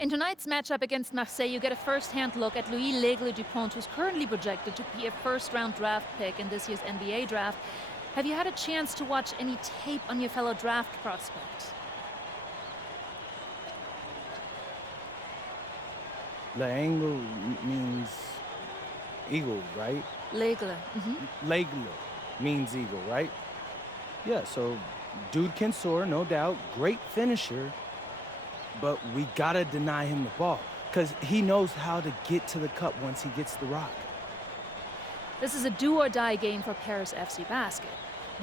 In tonight's matchup against Marseille, you get a first-hand look at Louis L'Aigle Dupont, who's currently projected to be a first-round draft pick in this year's NBA draft. Have you had a chance to watch any tape on your fellow draft prospect? L'Aigle means eagle, right? L'Aigle. L'Aigle means eagle, right? Yeah, so dude can soar, no doubt. Great finisher. But we gotta deny him the ball, because he knows how to get to the cup once he gets the rock. This is a do-or-die game for Paris FC Basket.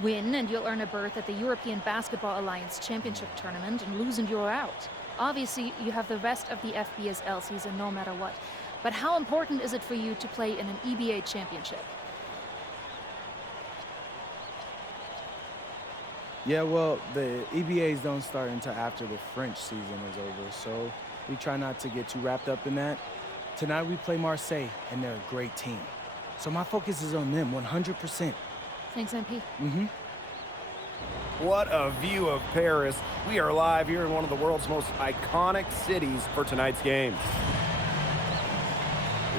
Win and you'll earn a berth at the European Basketball Alliance Championship Tournament, and lose and you're out. Obviously, you have the rest of the FBSL season no matter what. But how important is it for you to play in an EBA championship? Yeah, well, the EBAs don't start until after the French season is over, so we try not to get too wrapped up in that. Tonight we play Marseille, and they're a great team. So my focus is on them, 100%. Thanks, MP. What a view of Paris. We are live here in one of the world's most iconic cities for tonight's game.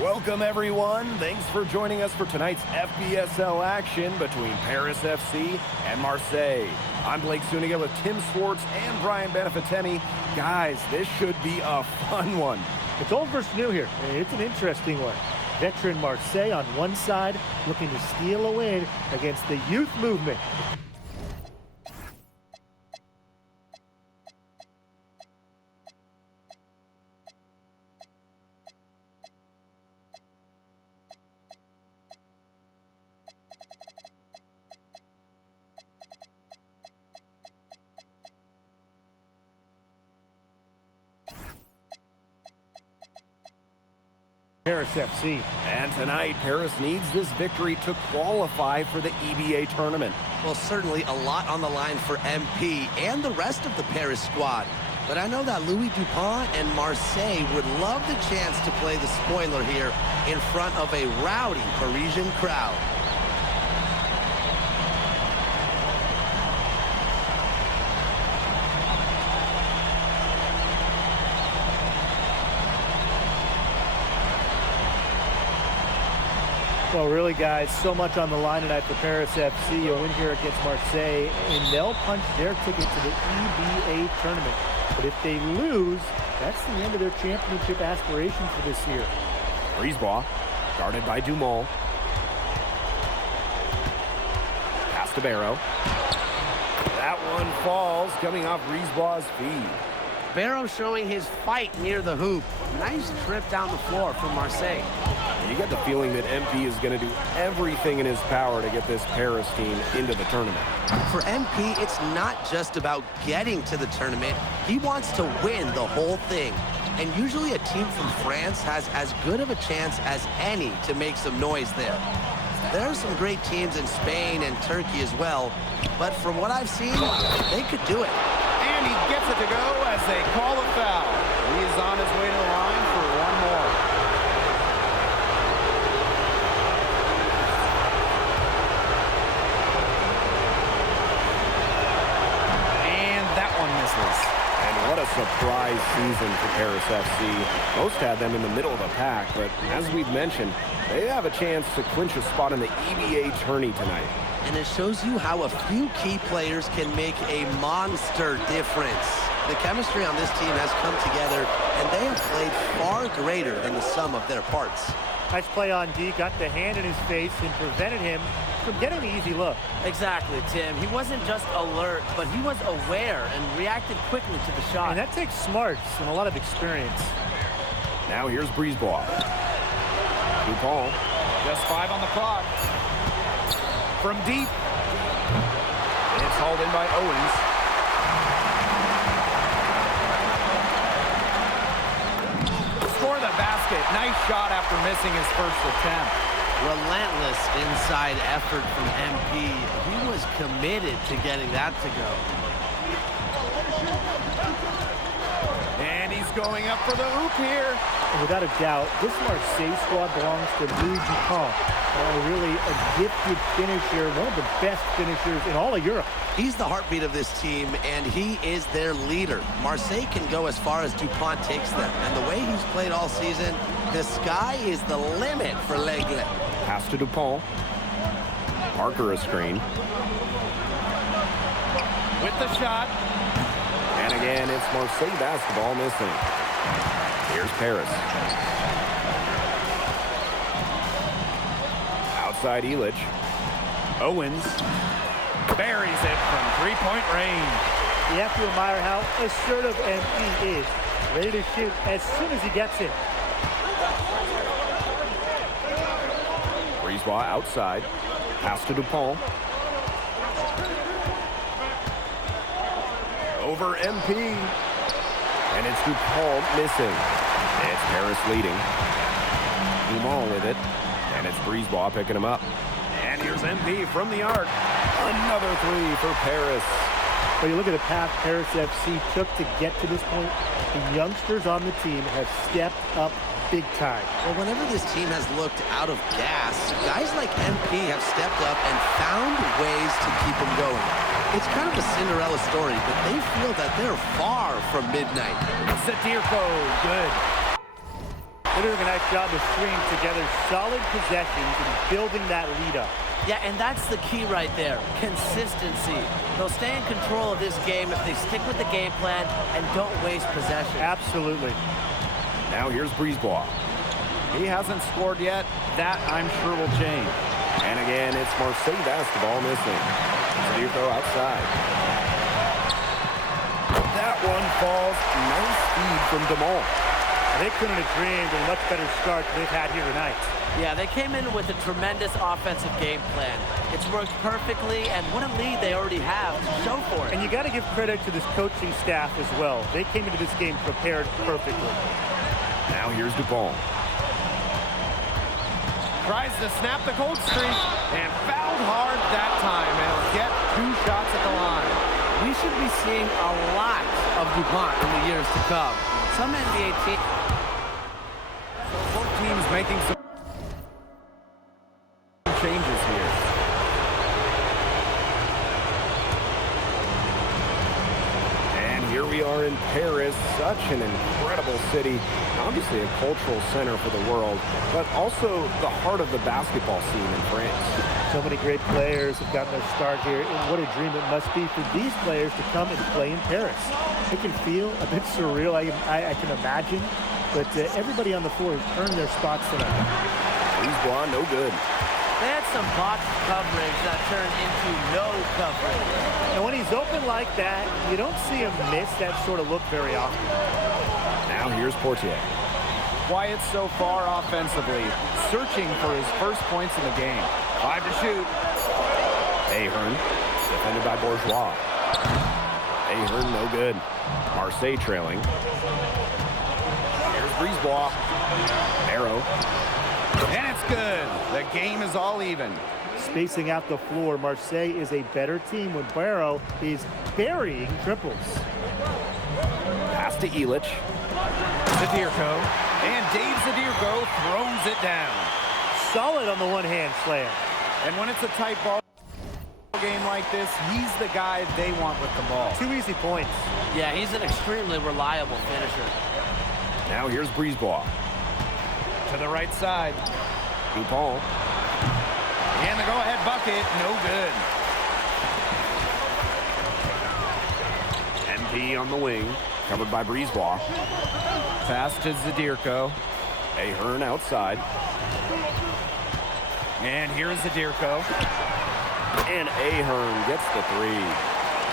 Welcome, everyone. Thanks for joining us for tonight's FBSL action between Paris FC and Marseille. I'm Blake Suniga with Tim Swartz and Brian Benefitemi. Guys, this should be a fun one. It's old versus new here. It's an interesting one. Veteran Marseille on one side, looking to steal a win against the youth movement. Paris FC. And tonight, Paris needs this victory to qualify for the EBA tournament. Well, certainly a lot on the line for MP and the rest of the Paris squad. But I know that Louis Dupont and Marseille would love the chance to play the spoiler here in front of a rowdy Parisian crowd. Well, really, guys, so much on the line tonight for Paris FC. A win here against Marseille, and they'll punch their ticket to the EBA tournament. But if they lose, that's the end of their championship aspirations for this year. Brisebois, guarded by Dumont. Pass to Barrow. That one falls, coming off Brisebois' feet. Barrow showing his fight near the hoop. Nice trip down the floor from Marseille. You get the feeling that MP is going to do everything in his power to get this Paris team into the tournament. For MP, it's not just about getting to the tournament. He wants to win the whole thing. And usually a team from France has as good of a chance as any to make some noise there. There are some great teams in Spain and Turkey as well, but from what I've seen, they could do it. And he gets it to go as they call a foul. He is on his way to the line for one more. And what a surprise season for Paris FC. Most had them in the middle of the pack, but as we've mentioned, they have a chance to clinch a spot in the EBA tourney tonight. And it shows you how a few key players can make a monster difference. The chemistry on this team has come together, and they have played far greater than the sum of their parts. Nice play on D, got the hand in his face and prevented him from getting the easy look. Exactly, Tim. He wasn't just alert, but he was aware and reacted quickly to the shot. And that takes smarts and a lot of experience. Now here's Brisebois. Dupont. Just 5 on the clock. From deep. It's hauled in by Owens. Score the basket. Nice shot after missing his first attempt. Relentless inside effort from MP. He was committed to getting that to go. And he's going up for the hoop here. And without a doubt, this Marseille squad belongs to Louis Dupont. Really a gifted finisher, one of the best finishers in all of Europe. He's the heartbeat of this team, and he is their leader. Marseille can go as far as Dupont takes them, and the way he's played all season, the sky is the limit for L'Aigle. Pass to Dupont. Parker a screen. With the shot. And again, it's Marseille basketball missing. Here's Paris. Outside Illich. Owens buries it from three-point range. You have to admire how assertive MP is. Ready to shoot as soon as he gets it. Brisebois outside. Pass to Dupont. Over MP. And it's Dupont missing. It's Paris leading. Dumont with it. And it's Brisebois picking him up. And here's MP from the arc. Another three for Paris. But you look at the path Paris FC took to get to this point. The youngsters on the team have stepped up big time. Well, whenever this team has looked out of gas, guys like MP have stepped up and found ways to keep them going. It's kind of a Cinderella story, but they feel that they're far from midnight. Zadirko, good. They're doing a nice job of stringing together solid possessions and building that lead up. Yeah, and that's the key right there, consistency. They'll stay in control of this game if they stick with the game plan and don't waste possession. Absolutely. Now here's Brisebois. He hasn't scored yet. That, I'm sure, will change. And again, it's Marseille basketball missing. Zadirko outside. That one falls. Nice feed from Dumont. They couldn't have dreamed of a much better start than they've had here tonight. Yeah, they came in with a tremendous offensive game plan. It's worked perfectly, and what a lead they already have to show for it. And you got to give credit to this coaching staff as well. They came into this game prepared perfectly. Now here's Dupont. Tries to snap the cold streak and fouled hard that time. And he'll get 2 shots at the line. We should be seeing a lot of Dupont in the years to come. Some NBA teams. Both teams making some changes here. And here we are in Paris, such an incredible city. Obviously a cultural center for the world, but also the heart of the basketball scene in France. So many great players have gotten their start here, and what a dream it must be for these players to come and play in Paris. It can feel a bit surreal, I can imagine, but everybody on the floor has earned their spots tonight. Brisebois, no good. They had some box coverage that turned into no coverage. And when he's open like that, you don't see him miss that sort of look very often. Now here's Portier. Quiet so far offensively, searching for his first points in the game. 5 to shoot. Ahern, defended by Bourgeois. Ahern, no good. Marseille trailing. Here's Brisebois. Arrow. And it's good. The game is all even. Spacing out the floor, Marseille is a better team when Barrow is burying triples. Pass to Illich. Zadirko. And Dave Zadirko throws it down. Solid on the one-hand slam. And when it's a tight ball game like this, he's the guy they want with the ball. 2 easy points. Yeah, he's an extremely reliable finisher. Now here's Brisebois. To the right side. Dupont. And the go-ahead bucket, no good. MP on the wing, covered by Brisebois. Pass to Zadirko. Ahern outside. And here's Zadirko. And Ahern gets the 3.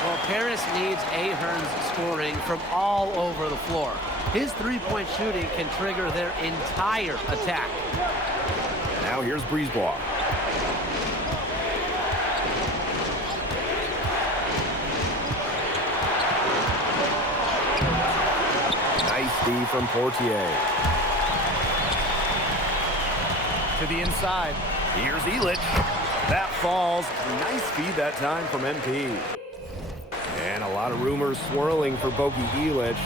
Well, Paris needs Ahern's scoring from all over the floor. His three-point shooting can trigger their entire attack. Now here's Brisebois. Nice D from Portier. To the inside. Here's Illich. That falls. Nice feed that time from MP. And a A lot of rumors swirling for Bogi Ilic.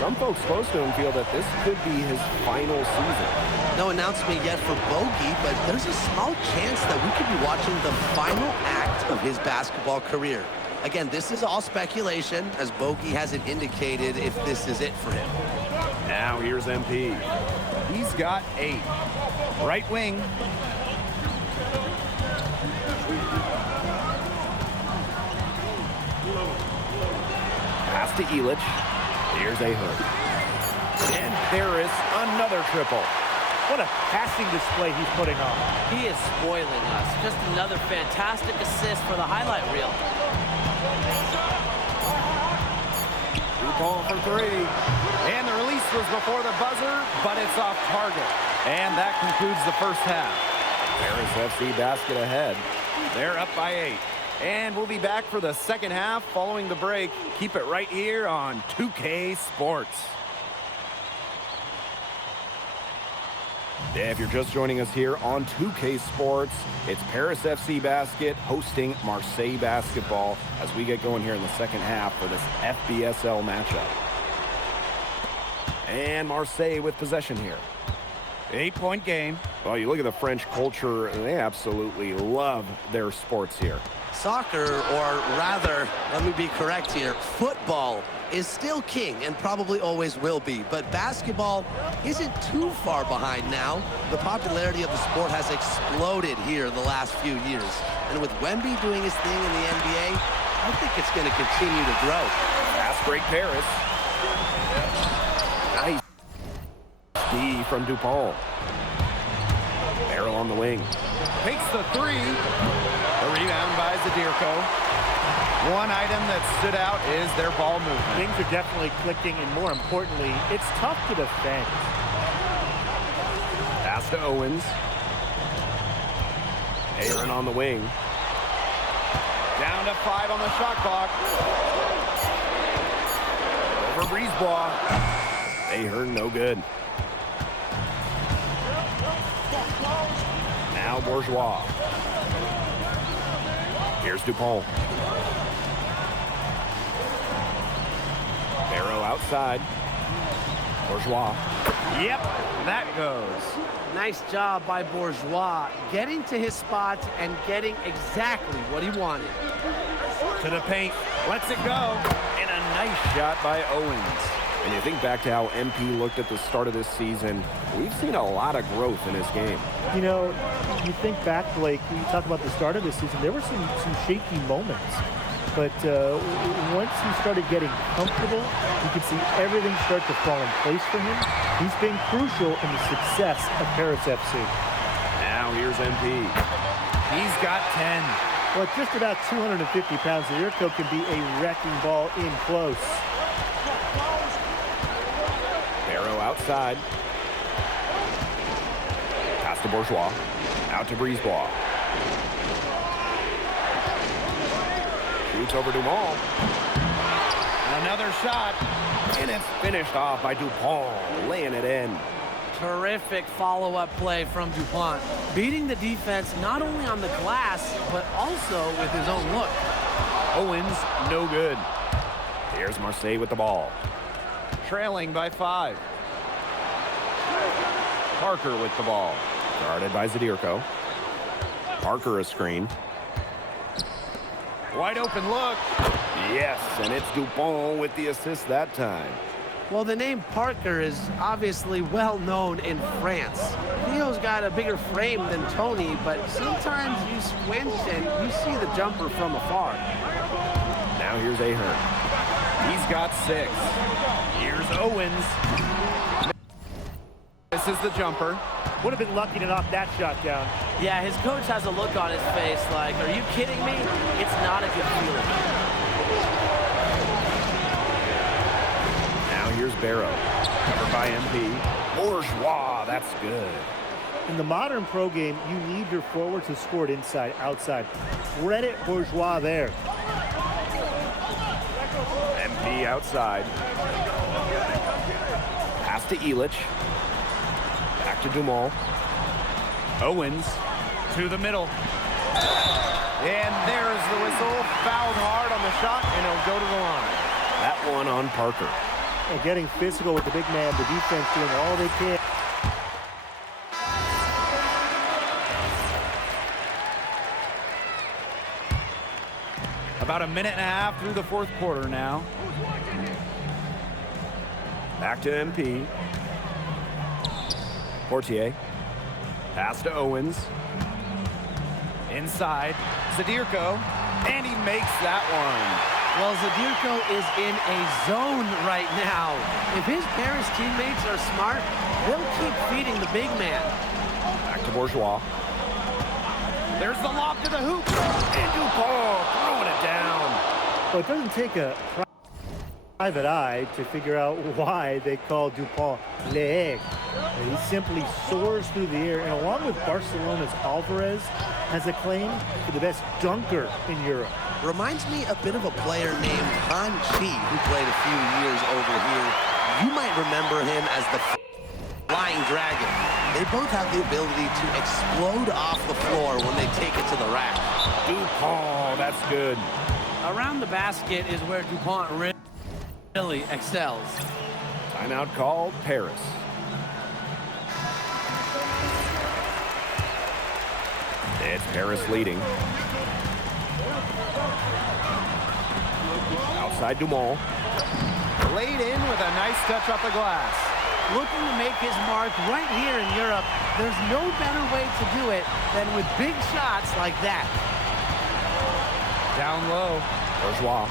Some folks close to him feel that this could be his final season. No announcement yet for Bogi, but there's a small chance that we could be watching the final act of his basketball career. Again, this is all speculation, as Bogi hasn't indicated if this is it for him. Now here's MP. He's got 8. Right wing. Pass to Ilic. Here's Ahern. And Paris, another triple. What a passing display he's putting on. He is spoiling us. Just another fantastic assist for the highlight reel. Ball for 3. And the release was before the buzzer, but it's off target. And that concludes the first half. Paris FC basket ahead. They're up by 8. And we'll be back for the second half following the break. Keep it right here on 2K Sports. If you're just joining us here on 2K Sports, it's Paris FC basket hosting Marseille basketball as we get going here in the second half for this FBSL matchup. And Marseille with possession here. 8-point game. Well, you look at the French culture, they absolutely love their sports here. Soccer, or rather, let me be correct here, football is still king and probably always will be, but basketball isn't too far behind now. The popularity of the sport has exploded here the last few years, and with Wemby doing his thing in the NBA, I think it's going to continue to grow. Fast break Paris. Nice D from Dupont. Barrel on the wing. Takes the 3. The rebound by Zadirko. One item that stood out is their ball movement. Things are definitely clicking, and more importantly, it's tough to defend. Pass to Owens. Ahern on the wing. Down to 5 on the shot clock. Over Brisebois. Ahern no good. Now Bourgeois. Here's Dupont. Barrow outside. Bourgeois. Yep, that goes. Nice job by Bourgeois, getting to his spots and getting exactly what he wanted. To the paint, lets it go. And a nice shot by Owens. And you think back to how MP looked at the start of this season, we've seen a lot of growth in his game. You know, you think back, Blake, when you talk about the start of this season, there were some shaky moments. But once he started getting comfortable, you could see everything start to fall in place for him. He's been crucial in the success of Paris FC. Now here's MP. He's got 10. Well, at just about 250 pounds, the Zadirko can be a wrecking ball in close. Barrow outside. Pass to Bourgeois. Out to Brisebois. Shoots over Dumont. Another shot. And it's finished off by Dupont, laying it in. Terrific follow-up play from Dupont, beating the defense not only on the glass, but also with his own look. Owens, no good. Here's Marseille with the ball. Trailing by 5. Parker with the ball. Guarded by Zadirko. Parker a screen. Wide open look. Yes, and it's Dupont with the assist that time. Well, the name Parker is obviously well known in France. Theo's got a bigger frame than Tony, but sometimes you squint and you see the jumper from afar. Now here's Ahern. He's got 6. Here's Owens. This is the jumper. Would have been lucky to knock that shot down. Yeah, his coach has a look on his face like, are you kidding me? It's not a good feeling. Now here's Barrow. Covered by MP. Bourgeois, that's good. In the modern pro game, you need your forwards to score it inside, outside. Credit Bourgeois there. MP outside. Pass to Ilic. Back to Dumont. Owens to the middle. And there's the whistle. Fouled hard on the shot, and it'll go to the line. That one on Parker. And getting physical with the big man, the defense doing all they can. About a minute and a half through the fourth quarter now. Back to MP. Portier. Pass to Owens. Inside, Zadirko, and he makes that one. Well, Zadirko is in a zone right now. If his Paris teammates are smart, they'll keep feeding the big man. Back to Bourgeois. There's the lob to the hoop. And Dupont throwing it down. Well, it doesn't take a private eye to figure out why they call Dupont l'aigle. He simply soars through the air, and along with Barcelona's Alvarez, has a claim for the best dunker in Europe. Reminds me a bit of a player named Han Chi, who played a few years over here. You might remember him as the Flying Dragon. They both have the ability to explode off the floor when they take it to the rack. Dupont, that's good. Around the basket is where Dupont really excels. Timeout called, Paris. It's Paris leading. Outside Dumont. Laid in with a nice touch off the glass. Looking to make his mark right here in Europe. There's no better way to do it than with big shots like that. Down low. Bourgeois.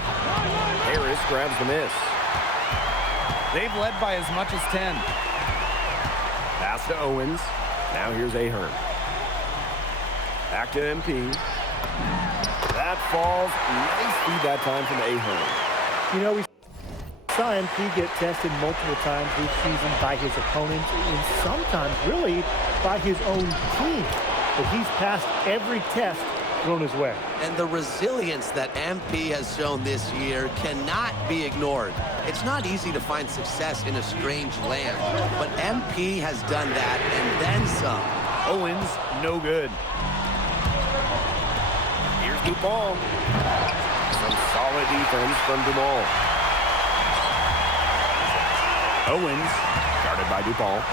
Paris grabs the miss. They've led by as much as 10. Pass to Owens. Now here's Ahern. Back to MP. That falls. Nice feed that time from Ahern. You know, we saw MP get tested multiple times this season by his opponents, and sometimes really by his own team. But he's passed every test thrown his way. And the resilience that MP has shown this year cannot be ignored. It's not easy to find success in a strange land, but MP has done that and then some. Owens, no good. Here's Dupont. Some solid defense from Dumont. Owens, guarded by Dupont.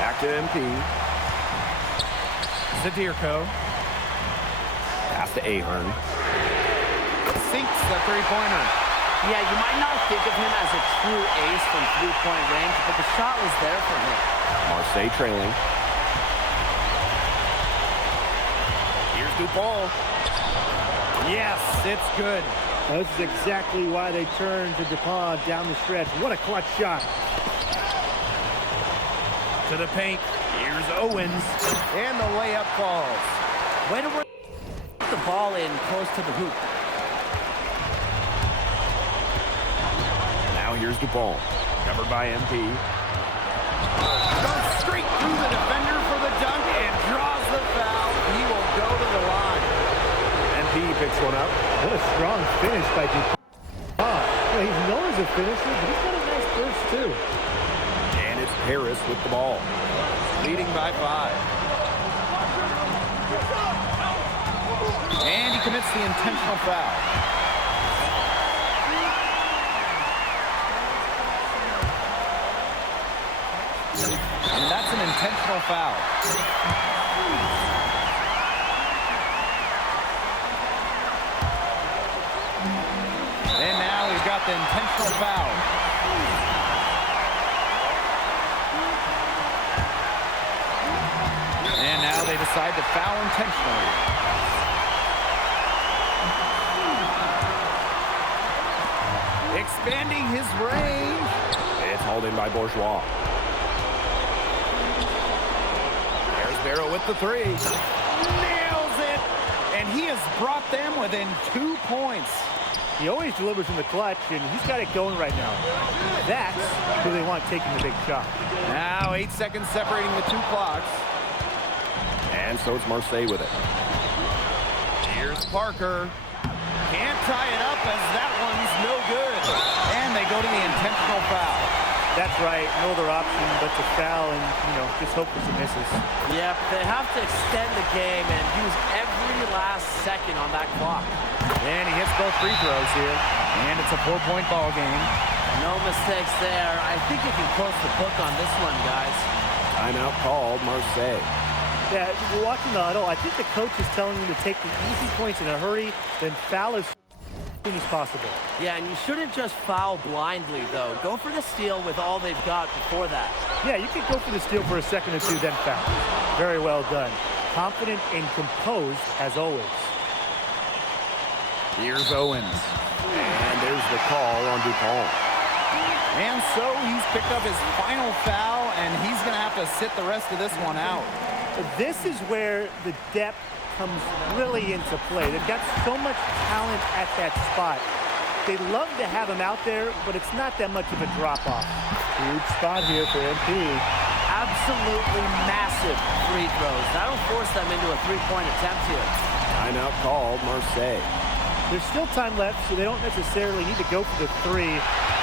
Back to MP. Zadirko Pass to Ahern. sinks the three-pointer. Yeah, you might not think of him as a true ace from three-point range, but the shot was there for him. Marseille trailing. Here's Dupont. Yes, it's good. This is exactly why they turned to Dupont down the stretch. What a clutch shot. To the paint. Here's Owens. And the layup falls. Way to work the ball in close to the hoop. Now here's Dupont. Covered by MP. Goes straight through the defender for the dunk and draws the foul. He will go to the line. MP picks one up. What a strong finish by Dupont. Well, he's known as a finisher, but he's got a nice burst too. And it's Paris with the ball. Leading by 5. And he commits the intentional foul. And that's an intentional foul. And now we've got the intentional foul. And now they decide to foul intentionally. Expanding his range. It's hauled in by Bourgeois. There's Barrow with the three. Nails it. And he has brought them within 2 points. He always delivers in the clutch, and he's got it going right now. That's who they want taking the big shot. Now 8 seconds separating the 2 clocks. And so it's Marseille with it. Here's Parker. Can't tie it up as that one's no good. And they go to the intentional foul. That's right. No other option but to foul and, just hope for some misses. Yep, they have to extend the game and use every last second on that clock. And he hits both free throws here. And it's a 4-point ball game. No mistakes there. I think you can close the book on this one, guys. Timeout called, Marseille. Yeah, we're watching the huddle. I think the coach is telling you to take the easy points in a hurry, then foul as soon as possible. Yeah, and you shouldn't just foul blindly, though. Go for the steal with all they've got before that. Yeah, you can go for the steal for a second or two, then foul. Very well done. Confident and composed as always. Here's Owens. And there's the call on DuPont. And so he's picked up his final foul, and he's going to have to sit the rest of this one out. This is where the depth comes really into play. They've got so much talent at that spot. They'd love to have him out there, but it's not that much of a drop-off. Huge spot here for MP. Absolutely massive free throws. That'll force them into a three-point attempt here. Timeout called, Marseille. There's still time left, so they don't necessarily need to go for the three.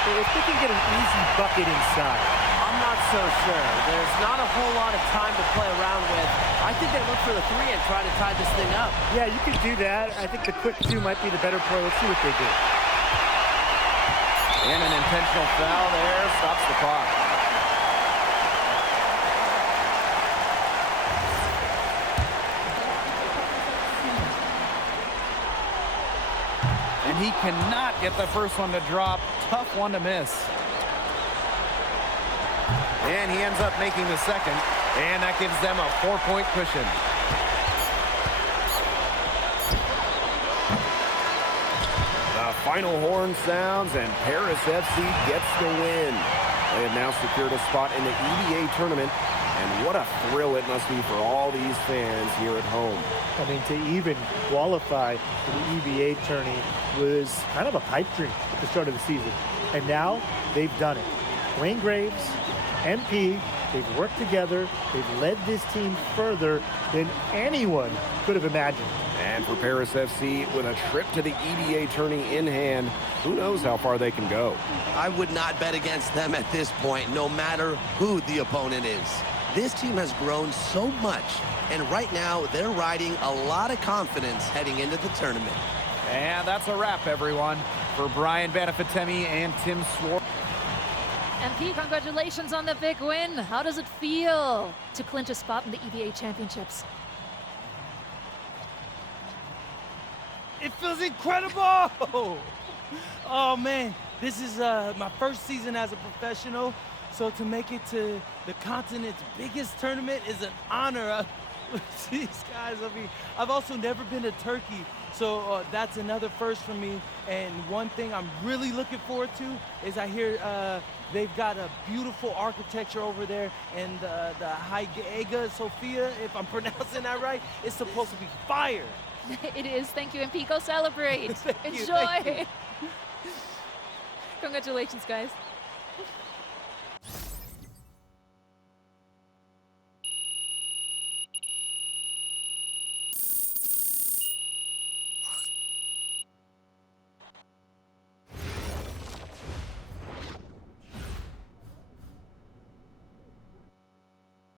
But if they can get an easy bucket inside. I'm not so sure. There's not a whole lot of time to play around with. I think they look for the three and try to tie this thing up. Yeah, you could do that. I think the quick two might be the better play. Let's see what they do. And an intentional foul there stops the clock. And he cannot get the first one to drop. Tough one to miss. And he ends up making the second, and that gives them a 4-point cushion. The final horn sounds, and Paris FC gets the win. They have now secured a spot in the EBA tournament, and what a thrill it must be for all these fans here at home. I mean, to even qualify for the EBA tourney was kind of a pipe dream at the start of the season. And now they've done it. Wayne Graves, MP, they've worked together. They've led this team further than anyone could have imagined. And for Paris FC, with a trip to the EBA tourney in hand, who knows how far they can go. I would not bet against them at this point, no matter who the opponent is. This team has grown so much, and right now they're riding a lot of confidence heading into the tournament. And that's a wrap, everyone. For Brian Banafitemi and Tim Swartz. MP, congratulations on the big win. How does it feel to clinch a spot in the EBA Championships? It feels incredible! Oh man, this is my first season as a professional, so to make it to the continent's biggest tournament is an honor. These guys, I mean, I've also never been to Turkey, so that's another first for me. And one thing I'm really looking forward to is I hear they've got a beautiful architecture over there, and the Hagia Sophia, if I'm pronouncing that right, is supposed to be fire. It is. Thank you, MP. Go celebrate. Thank you, Enjoy. thank you. Congratulations, guys.